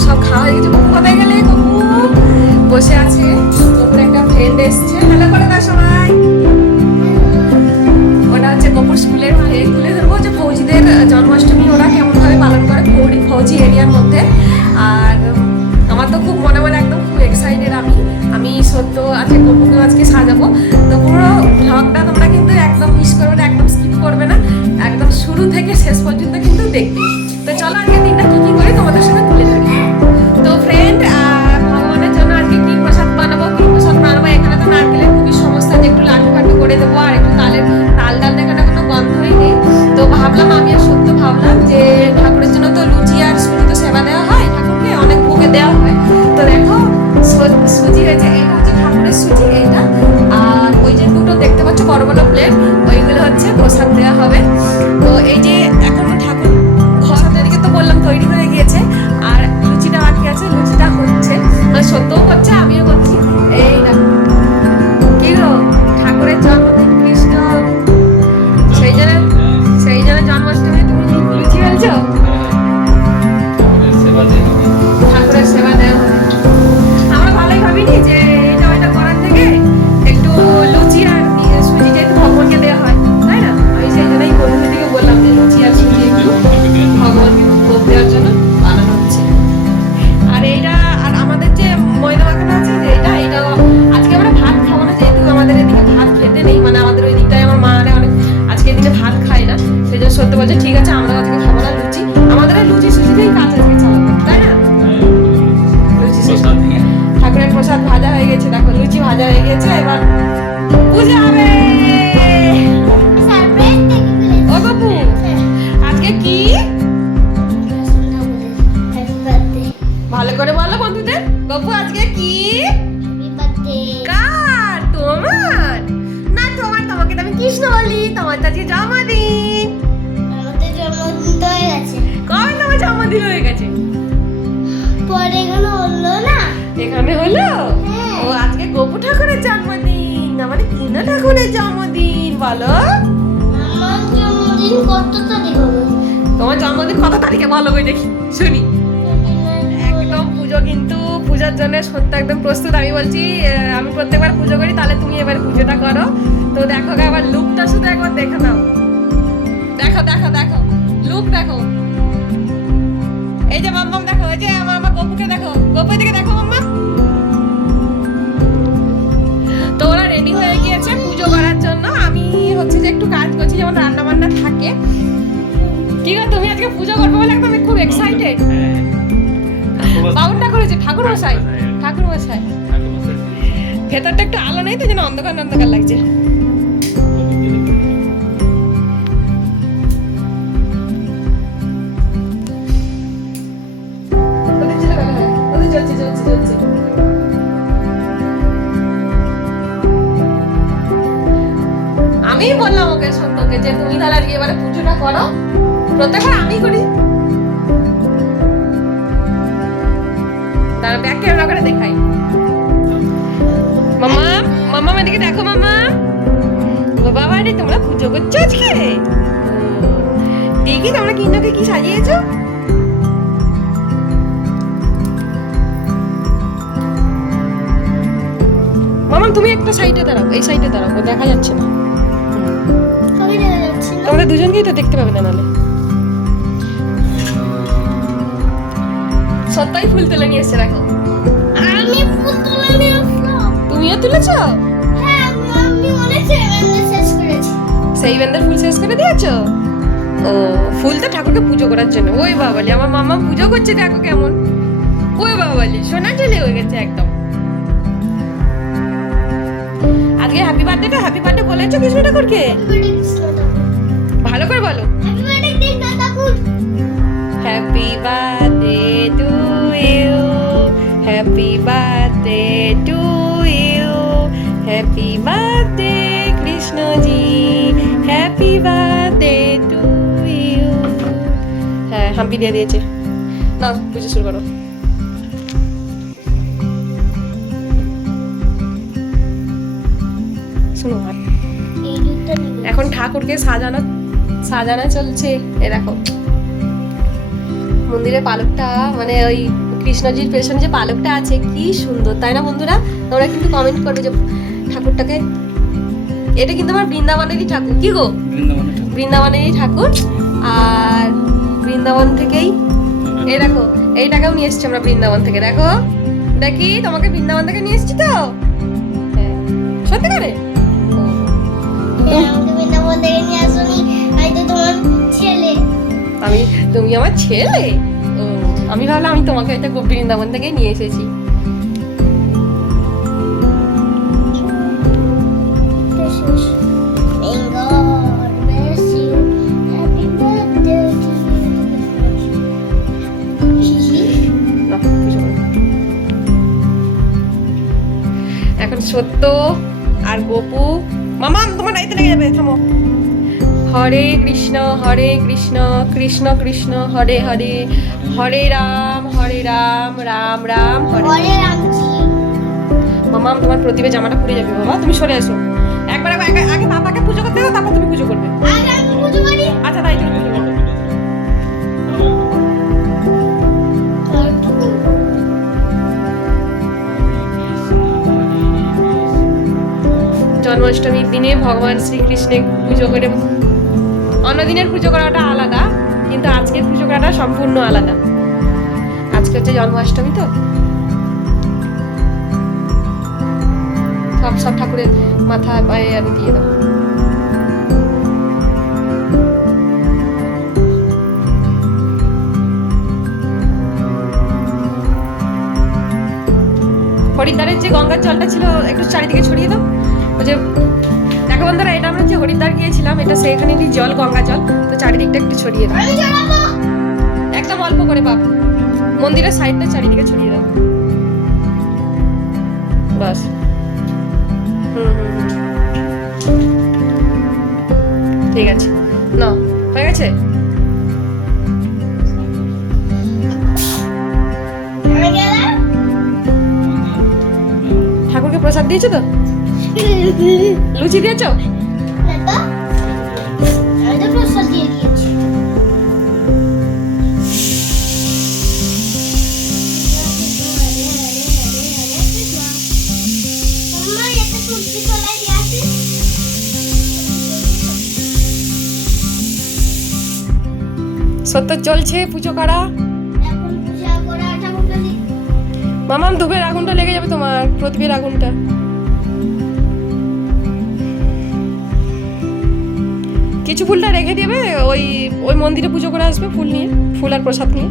সব খাওয়া হয়ে গেছে। কোথায় গেলে বসে আছে। গোপুর একটা ফ্রেন্ড এসছে। হ্যালো করে দাও সবাই। ওটা হচ্ছে গোপুর স্কুলের এ তুলে ধরবো যে ফৌজিদের জন্মাষ্টমী ওরা কেমনভাবে পালন করে ফৌজি- এরিয়ার মধ্যে। আর আমার তো খুব মনে মনে একদম খুব এক্সাইটেড আমি। আমি সত্য আজকে গোপুকে আজকে সাজাবো। তো পুরো ভ্লগটা তোমরা কিন্তু একদম মিস করবে না, একদম স্কিপ করবে না। একদম শুরু থেকে শেষ পর্যন্ত কিন্তু দেখবে। তো চলো আজকে প্রসাদ ভাজা হয়ে গেছে দেখো লুচি ভাজা হয়ে গেছে এবার পূজা হবে। ও বাবু আজকে কি? ভালো করে বলো বন্ধুদের। আজকে কি? কার? তোমার? না তোমার তোমাকে তো আমি কৃষ্ণ বলি। তোমার তো আজকে জন্মদিন। কবে তোমার জন্মদিন হয়ে গেছে? এখানে হলো? হ্যাঁ। ও আজকে গোপু ঠাকুরের জন্মদিন। মানে কিনা ঠাকুরের জন্মদিন বলো। তোমার জন্মদিন কত তারিখে বলো গো দেখি শুনি। একদম পুজো কিন্তু পূজার জন্য সত্য একদম প্রস্তুত। আমি বলছি আমি প্রত্যেকবার পুজো করি তাহলে তুমি এবার পুজোটা করো। তো দেখো আবার লুকটা শুধু একবার দেখে নাও। দেখো দেখো দেখো। লুক দেখো। এই যে মাম্মাম দেখো এই যে আমার আমার গপুকে দেখো গপু দিকে দেখো মাম্মা। তো ওরা রেডি হয়ে গিয়েছে পুজো করার জন্য। আমি হচ্ছে যে একটু কাজ করছি যেমন রান্না বান্না থাকে। ঠিক আছে তুমি আজকে পুজো করবে বলে একদম খুব এক্সাইটেড বাউনটা করেছে ঠাকুর মশাই ঠাকুর মশাই ভেতরটা একটু আলো নেই তো যেন অন্ধকার অন্ধকার লাগছে। ওকে যে তুমি তাহলে আজকে এবারে পুজোটা করো। প্রত্যেকবার আমি করি। তার ব্যাক ক্যামেরা করে দেখাই। মামা মামা দেখো মামা। বাবা তোমরা পুজো করছ আজকে? দেখি তোমরা কিনকে কি সাজিয়েছো? মামা, তুমি একটা সাইডে দাঁড়াও, এই সাইডে দাঁড়াও দেখা যাচ্ছে না। তোমাদের দুজনকেই তো দেখতে পাবে না নাহলে সত্যাই ফুল তুলে নিয়ে এসছে দেখো। আমি ফুল তুলে নিয়ে আসলাম। তুমিও তুলেছো? হ্যাঁ আমি অনেক সেভেন শেষ করেছি। সেই বেন্দের ফুল শেষ করে দিয়েছ? ও ফুল তো ঠাকুরকে পুজো করার জন্য। ওই বাবালি আমার মামা পুজো করছে দেখো কেমন। ওই বাবালি সোনা ঢেলে হয়ে গেছে একদম। আজকে হ্যাপি বার্থডেটা হ্যাপি বার্থডে বলেছ কৃষ্ণ ঠাকুরকে? ভালো করে বলো। Happy birthday to you happy birthday to you happy birthday Krishnaji happy birthday to you হ্যাঁ হাম্পি দিয়ে দিয়েছে। না বুঝে শুরু করো। শোনো এখন ঠাকুরকে সাজানো সাজানো চলছে। এরকম মন্দিরের পালকটা মানে ওই কৃষ্ণজির পেছনে যে পালকটা আছে কি সুন্দর তাই না বন্ধুরা? তোমরা কিন্তু কমেন্ট করবে যে ঠাকুরটাকে। এটা কিন্তু আমার বৃন্দাবনেরই ঠাকুর। কি গো? বৃন্দাবনেরই ঠাকুর। আর বৃন্দাবন থেকেই এই দেখো এইটাকেও নিয়ে এসছি আমরা বৃন্দাবন থেকে। দেখো দেখি তোমাকে বৃন্দাবন থেকে নিয়ে এসছি তো? হ্যাঁ। সত্যি করে? বৃন্দাবন থেকে নিয়ে আসোনি। আমি তুমি আমার ছেলে? ও আমি ভাবলাম আমি তোমাকে হয়তো বৃন্দাবন থেকে নিয়ে এসেছি। এখন সত্য আর গোপু। মামা তোমার দায়িত্ব লেগে যাবে থামো। হরে কৃষ্ণ হরে কৃষ্ণ কৃষ্ণ কৃষ্ণ হরে হরে। হরে রাম হরে রাম রাম রাম হরে ঘরে রাখছি মামাম তোমার প্রতিভা জামাটা পুড়ে যাবে বাবা। তুমি সরে এসো। একবার আগে বাবাকে পুজো করতে হবে তারপর তুমি পুজো করবে। আচ্ছা তাই তুমি পুজো জন্মাষ্টমীর দিনে ভগবান শ্রীকৃষ্ণের পুজো করে অন্যদিনের পুজো করাটা আলাদা, কিন্তু আজকের পুজো করাটা সম্পূর্ণ আলাদা। আজকে হচ্ছে জন্মাষ্টমী তো। সব সব ঠাকুরের মাথা, পায়ে আমি দিয়ে দেবো। হরিদ্বারের যে গঙ্গার জলটা ছিল, একটু চারিদিকে ছড়িয়ে দাও। ওই যে বন্ধুরা এটা আমরা যে হরিদ্বার গিয়েছিলাম। এটা সেখানেরই জল গঙ্গা জল। তো চারিদিকটা একটু ছড়িয়ে দাও। একদম অল্প করে পাবো মন্দিরের সাইডটা চারিদিকে ছড়িয়ে দাও। বাস। ঠিক আছে। না হয়ে গেছে? ঠাকুরকে প্রসাদ দিয়েছ তো? লুচি দিয়েছ। সত্য চলছে পুজো করা। মামাম ধূপের আগুনটা লেগে যাবে তোমার প্রদীপের আগুনটা। কিছু ফুলটা রেখে দেবে, ওই ওই মন্দিরে পুজো করে আসবে ফুল নিয়ে, ফুল আর প্রসাদ নিয়ে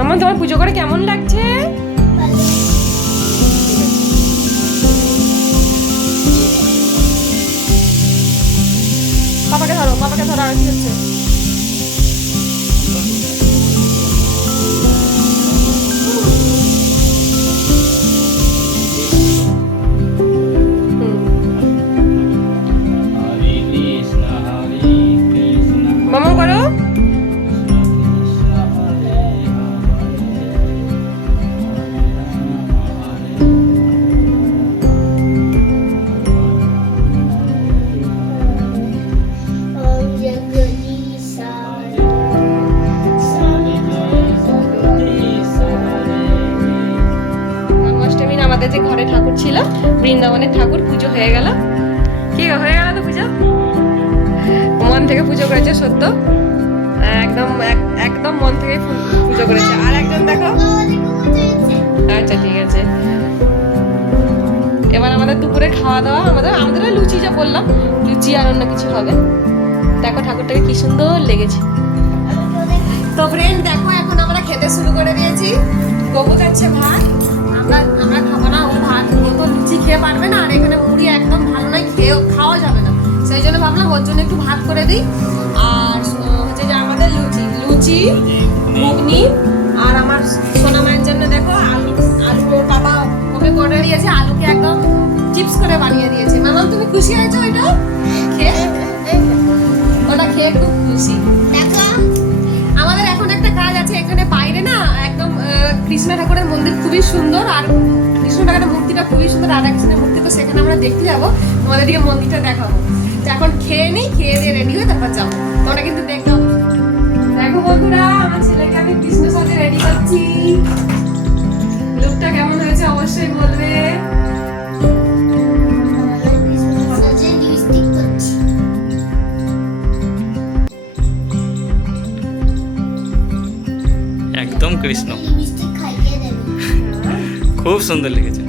আমার তোমার পুজো করে কেমন লাগছে। পাপাকে ধরো পাপাকে ধরো, আর কি হচ্ছে হয়ে গেল। কি হয়ে গেল তো পুজো? মন থেকে পুজো করেছে, সত্য। একদম, এক- একদম মন থেকে পুজো করেছে। আর একজন দেখো। আচ্ছা ঠিক আছে। এবার আমাদের দুপুরে খাওয়া দাওয়া, আমাদের আমাদের লুচি যা বললাম, লুচি আর অন্য কিছু হবে। দেখো ঠাকুরটাকে কি সুন্দর লেগেছে। তো ফ্রেন্ড দেখো, এখন আমরা খেতে শুরু করে দিয়েছি। গবু খাচ্ছে ভাত। দিই আর হচ্ছে যে আমাদের লুচি লুচি, ঘুগনি, আর আমার সোনা মায়ের জন্য দেখো আলু আলু ওর বাবা ওকে করে দিয়েছে, আলুকে একদম চিপস করে বানিয়ে দিয়েছে। মামা, তুমি খুশি হয়েছো ওইটা খেয়ে? ওটা খেয়ে খুব খুশি। আমাদের এখন একটা কাজ আছে, এখানে বাইরে না একদম কৃষ্ণ ঠাকুরের মন্দির খুবই সুন্দর, আর কৃষ্ণনগরের মূর্তিটা খুবই সুন্দর, রাধাকৃষ্ণের মূর্তি, তো সেখানে আমরা দেখতে যাব। তোমাদের দিকে মন্দিরটা দেখাবো। এখন খেয়ে নিই খেয়ে দিয়ে রেডি হয়ে তারপর যাব। তোমরা কিন্তু দেখো। দেখো বন্ধুরা আমার ছেলেকে আমি কৃষ্ণের সাথে রেডি করছি। লুকটা কেমন হয়েছে অবশ্যই বলবে। একদম কৃষ্ণ। খুব সুন্দর লেগেছে।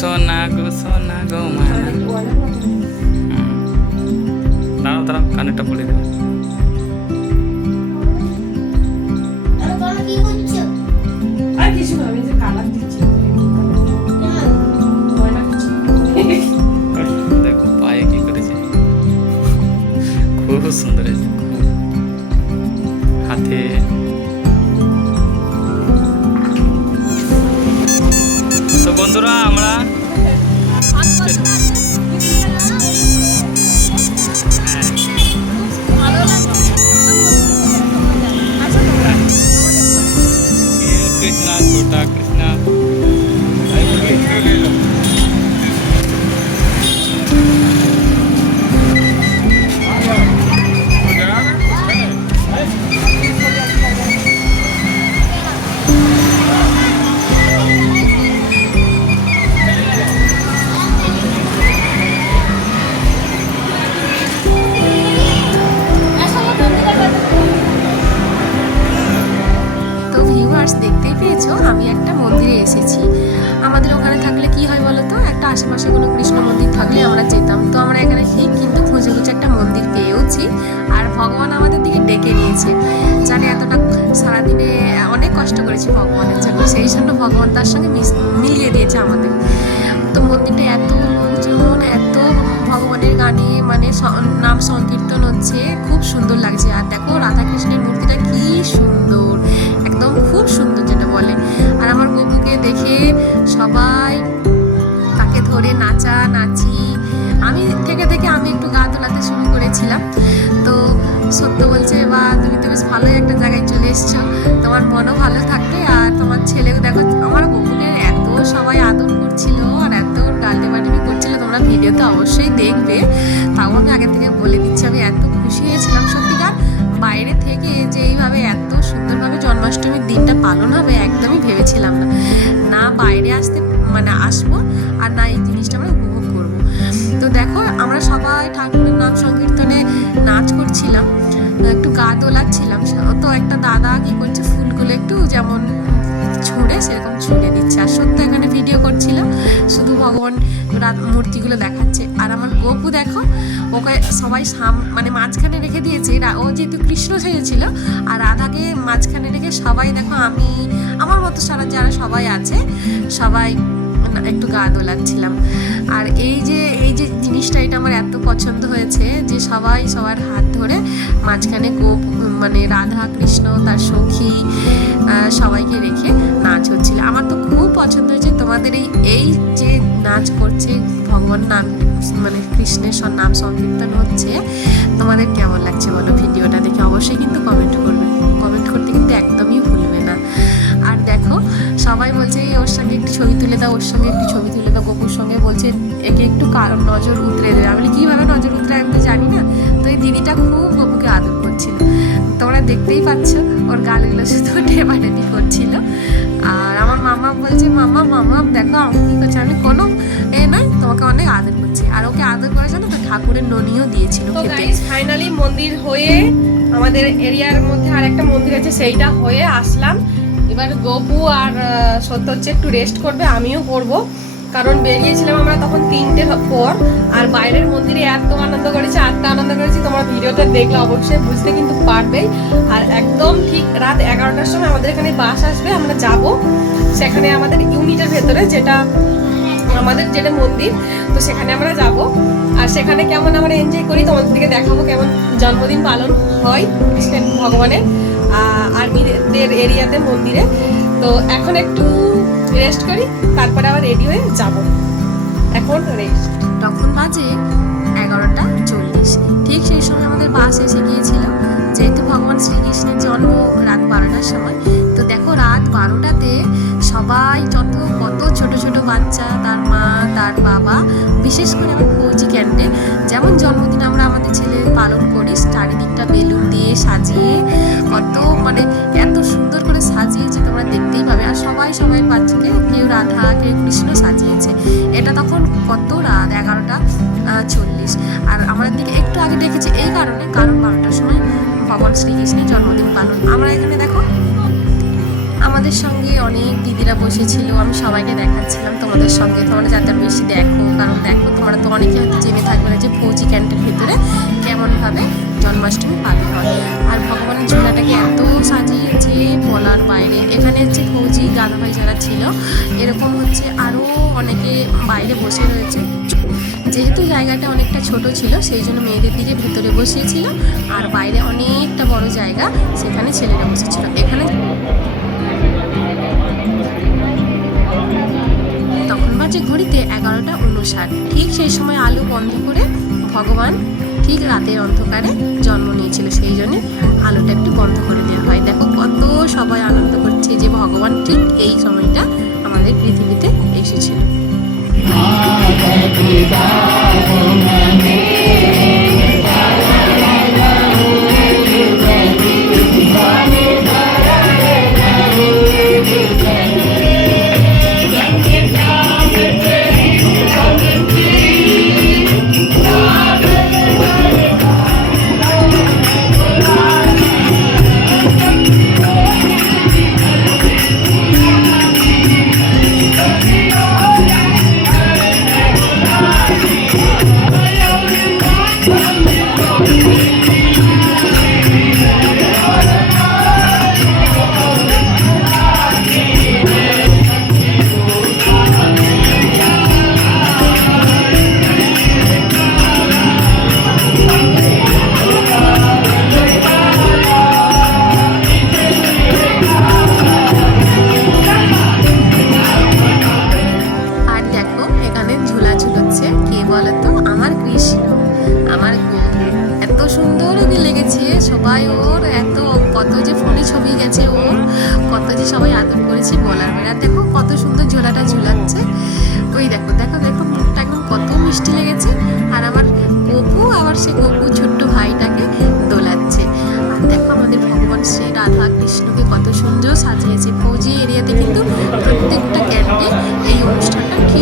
সোনা গো সোনা গো মানা। দাঁড়াও দাঁড়াও কানেরটা পড়ে দেবো মন্দিরটা এত লোকজন, এত ভগবানের গানে মানে নাম সংকীর্তন হচ্ছে, খুব সুন্দর লাগছে। আর দেখো, রাধাকৃষ্ণের মূর্তিটা কি সুন্দর, একদম খুব সুন্দর যেটা বলে। আর আমার গপুকে দেখে সবাই তাকে ধরে নাচা, নাচি। আমি থেকে থেকে আমি একটু গা তোলাতে শুরু করেছিলাম। তো সত্য বলছে, বা, তুমি তো বেশ ভালোই একটা জায়গায় চলে এসছো। তোমার মনও ভালো থাকবে আর তোমার ছেলেও দেখো, আমার গপুকে এত সবাই আদর করছিল আর এত ডালটে বাটিমি করছিল, তোমরা ভিডিওতে অবশ্যই দেখবে। তাও আমি আগে থেকে বলে দিচ্ছি, আমি এত খুশি হয়েছিলাম সত্যিকার। বাইরে থেকে যে এইভাবে এত সুন্দরভাবে জন্মাষ্টমীর দিনটা পালন হবে, একদমই ভেবেছিলাম না। না বাইরে আসতে মানে আসব, আর না এই জিনিসটা আমরা উপভোগ করব। তো দেখো, আমরা সবাই ঠাকুরের নাম সংকীর্তনে নাচ করছিলাম। একটু গা দোলাচ্ছিলাম। তো একটা দাদা কি করছে, ফুলগুলো একটু যেমন ছুঁড়ে, সেরকম ছুঁড়ে দিচ্ছে আর সত্য, এখানে ভিডিও করছিল শুধু ভগবান রাত- মূর্তিগুলো দেখাচ্ছে। আর আমার গপু দেখো, ওকে সবাই সাম মানে মাঝখানে রেখে দিয়েছে। ও যেহেতু কৃষ্ণ সেজেছিল আর রাধাকে মাঝখানে রেখে সবাই দেখো, আমি, আমার মতো সারা যারা সবাই আছে, সবাই একটু গা দোলাচ্ছিলাম। আর এই এটা আমার এত পছন্দ হয়েছে যে সবাই সবার হাত ধরে মাঝখানে গোপ মানে রাধা, কৃষ্ণ, তার সখী সবাইকে রেখে নাচ হচ্ছিল। আমার তো খুব পছন্দ হয়েছে। তোমাদের এই এই যে নাচ করছে, ভগবান নাম মানে কৃষ্ণের নাম সংকীর্তন হচ্ছে, তোমাদের কেমন লাগছে বলো ভিডিওটা দেখে? অবশ্যই কিন্তু কমেন্ট করবে। কমেন্ট করতে কিন্তু একদমই ভুলবে না। আর দেখো সবাই বলছে "এই ওর সঙ্গে একটু ছবি তুলে দাও ওর সঙ্গে একটু ছবি তুলে দাও। গপুর সঙ্গে বলছে একে একটু নজর উতরে দেবে আমি কীভাবে নজর উতরে আমি তো জানি না। তো এই দিদিটা খুব গপুকে আদর করছিল। তোমরা দেখতেই পাচ্ছ ওর গালগুলো শুধু টেপাটেপি করছিল। আর আমার মামা বলছে মামা মামা দেখো আমাকে কি করছে? আমি কোনো এ নয় তোমাকে অনেক আদর করছি। আর ওকে আদর করার জন্য তো ঠাকুরের ননিও দিয়েছিল ফাইনালি মন্দির হয়ে আমাদের এরিয়ার মধ্যে আর একটা মন্দির আছে সেইটা হয়ে আসলাম। এবার গপু আর সত্য হচ্ছে একটু রেস্ট করবে, আমিও করব। কারণ বেরিয়েছিলাম আমরা তখন তিনটে পর, আর বাইরের মন্দিরে এত আনন্দ করেছি এত আনন্দ করেছি, তোমরা ভিডিওটা দেখলে অবশ্যই বুঝতে কিন্তু পারবেই আর একদম ঠিক রাত এগারোটার সময় আমাদের এখানে বাস আসবে, আমরা যাব সেখানে আমাদের ইউনিটের ভেতরে, যেটা আমাদের যেটা মন্দির, তো সেখানে আমরা যাব। আর সেখানে কেমন আমরা এনজয় করি তোমাদেরকে দেখাবো কেমন জন্মদিন পালন হয়, ভগবানের। আর্মিদের এরিয়াতে মন্দিরে। তো এখন একটু রেস্ট করি, তারপরে আবার রেডি হয়ে যাব। এখন রেস্ট তখন বাজে এগারোটা চল্লিশ। ঠিক সেই সময় আমাদের বাস এসে গিয়েছিল। যেহেতু ভগবান শ্রীকৃষ্ণের জন্ম রাত বারোটার সময় দেখো রাত বারোটাতে সবাই যত, কত ছোট ছোট বাচ্চা, তার মা, তার বাবা, বিশেষ করে আমার ফৌজি ক্যান্টে যেমন জন্মদিন আমরা আমাদের ছেলে পালন করি, চারিদিকটা বেলুন দিয়ে সাজিয়ে, কত মানে এত সুন্দর করে সাজিয়েছে তোমরা দেখতেই পাবে। আর সবাই সবাই বাচ্চাকে, কেউ রাধা, কেউ কৃষ্ণ সাজিয়েছে। এটা তখন কত রাত? এগারোটা চল্লিশ। আর আমাদের দিকে একটু আগে দেখেছি, এই কারণে কারণ বারোটার সময় ভগবান শ্রীকৃষ্ণের জন্মদিন পালন। আমরা এখানে দেখো আমাদের সঙ্গে অনেক দিদিরা বসেছিল, আমি সবাইকে দেখাচ্ছিলাম তোমাদের সঙ্গে। তোমরা যাতে বেশি দেখো, কারণ দেখো, তোমরা তো অনেকে হয়তো জেনে থাকবে না যে ফৌজি ক্যান্টের ভিতরে কেমনভাবে জন্মাষ্টমী পালন হয়। আর ভগবানের ঝুলাটাকে এত সাজিয়েছে বলার বাইরে। এখানে হচ্ছে ফৌজি দাদাভাই যারা ছিল, এরকম হচ্ছে আরও অনেকে বাইরে বসে রয়েছে। যেহেতু জায়গাটা অনেকটা ছোট ছিল, সেই জন্য মেয়েদের দিকে ভেতরে বসিয়েছিল, আর বাইরে অনেকটা বড় জায়গা সেখানে ছেলেরা বসেছিল। এখানে বাজে ঘড়িতে এগারোটা উনষাট, ঠিক সেই সময় আলো বন্ধ করে ভগবান ঠিক রাতের অন্ধকারে জন্ম নিয়েছিল সেই জন্য আলোটা একটু বন্ধ করে দেওয়া হয়। দেখো কত সবাই আনন্দ করছে যে ভগবান ঠিক এই সময়টা আমাদের পৃথিবীতে এসেছিল।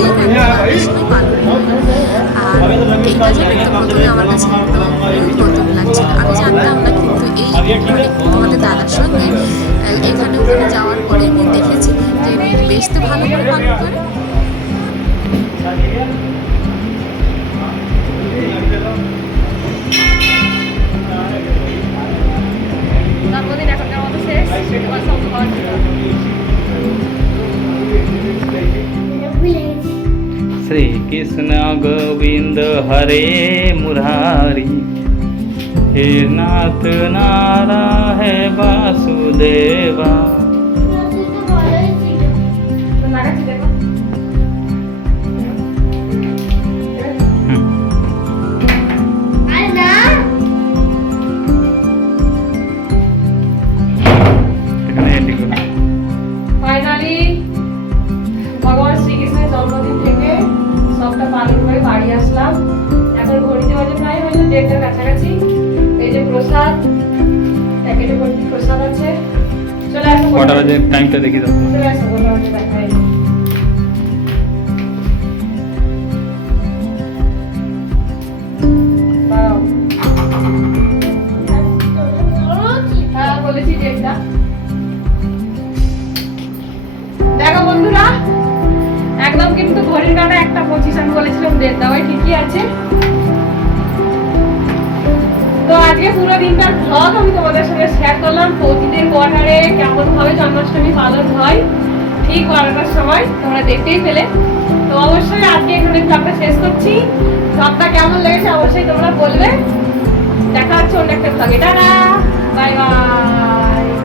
একই পালন আর এইটা জানি তো প্রথমে আমার কাছে একদম লাগছিল আমি জানতাম না কিন্তু এই মানে তোমাদের দাদার এখানে ওখানে যাওয়ার পরে আমি দেখেছি যে বেশ তো ভালো করে পালন श्री कृष्ण गोविंद हरे मुरारी। हे नाथ नारा है वासुदेवा। কটা বাজে টাইমটা দেখি দাও। জন্মাষ্টমী পালন হয়, ঠিক বারোটার সময়, তোমরা দেখতেই পেলে। তো অবশ্যই আজকে এখানে ব্লগটা শেষ করছি। ব্লগটা কেমন লেগেছে অবশ্যই তোমরা বলবে। দেখা হচ্ছে অন্য একটা ব্লগে টাটা! Bye bye!